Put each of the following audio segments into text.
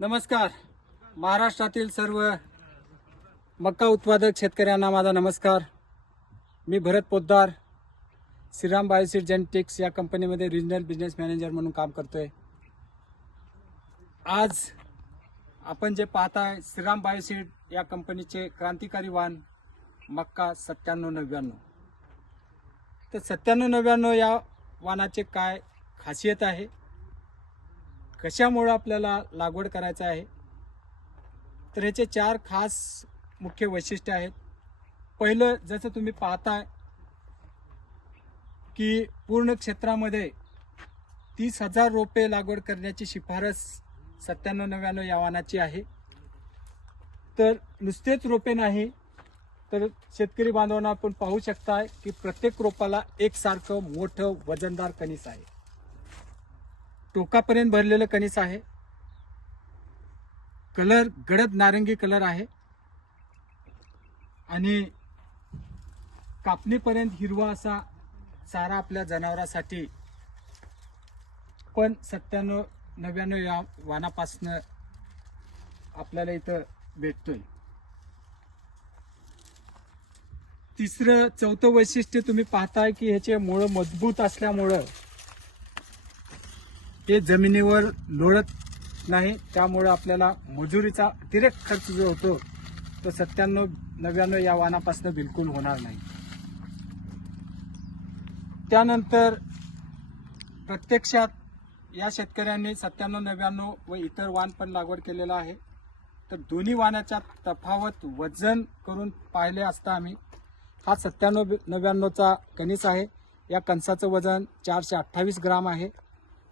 नमस्कार. महाराष्ट्रातील सर्व मक्का उत्पादक शेतकऱ्यांना माझा नमस्कार. मी भरत पोद्दार, श्रीराम बायोसीड जेनेटिक्स या कंपनीमध्ये रिजनल बिझनेस मॅनेजर म्हणून काम करतोय. आज आपण जे पाहताय श्रीराम बायोसीड या कंपनीचे क्रांतिकारी वाण मक्का 9799. तर 9799 या वाणाचे काय खासियत आहे, कशामुळे आपल्याला लागवड करायचं आहे, तर ह्याचे 4 खास मुख्य वैशिष्ट्य आहेत. पहिलं, जसं तुम्ही पाहताय की पूर्ण क्षेत्रामध्ये 30,000 रोपे लागवड करण्याची शिफारस 9799 या वाणाची आहे. तर नुसतेच रोपे नाही, तर शेतकरी बांधवांना आपण पाहू शकताय की प्रत्येक रोपाला एकसारखं मोठं वजनदार कणीस आहे. टोकापर्यंत भरलेलं कणीस आहे. कलर गडद नारंगी कलर आहे आणि कापणीपर्यंत हिरवा असा चारा आपल्या जनावरांसाठी पण 9799 या वाणापासून आपल्याला इथं भेटतोय. तिसरं चौथं वैशिष्ट्य तुम्ही पाहताय की ह्याचे मूळ मजबूत असल्यामुळं ते जमिनीवर लोळत नाही. त्यामुळे आपल्याला मजुरीचा अतिरिक्त खर्च जो होतो तो 9799 या वाणापासून बिलकुल होणार नाही. त्यानंतर प्रत्यक्षात या शेतकऱ्यांनी 9799 व इतर वाण पण लागवड केलेला आहे. तर दोन्ही वाणाच्या तफावत वजन करून पाहिले असता आम्ही हा 9799चा कणीस आहे. या कणसाचं वजन 428 ग्राम आहे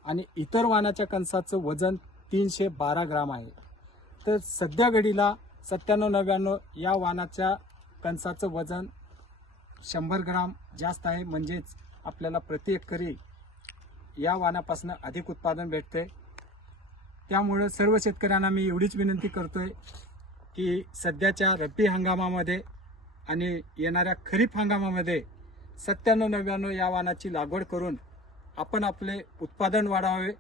आणि इतर वाणाच्या कणसाचं वजन 312 ग्राम आहे. तर सध्या घडीला 9799 या वाणाच्या कणसाचं वजन 100 ग्राम जास्त आहे. म्हणजेच आपल्याला प्रति एकरी या वाणापासून अधिक उत्पादन भेटते. त्यामुळे सर्व शेतकऱ्यांना मी एवढीच विनंती करतोय की सध्याच्या रब्बी हंगामामध्ये आणि येणाऱ्या खरीप हंगामामध्ये 9799 या वाणाची लागवड करून आपण आपले उत्पादन वाढवावे.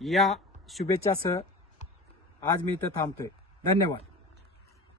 या शुभेच्छासह आज मी इथं थांबतोय. धन्यवाद.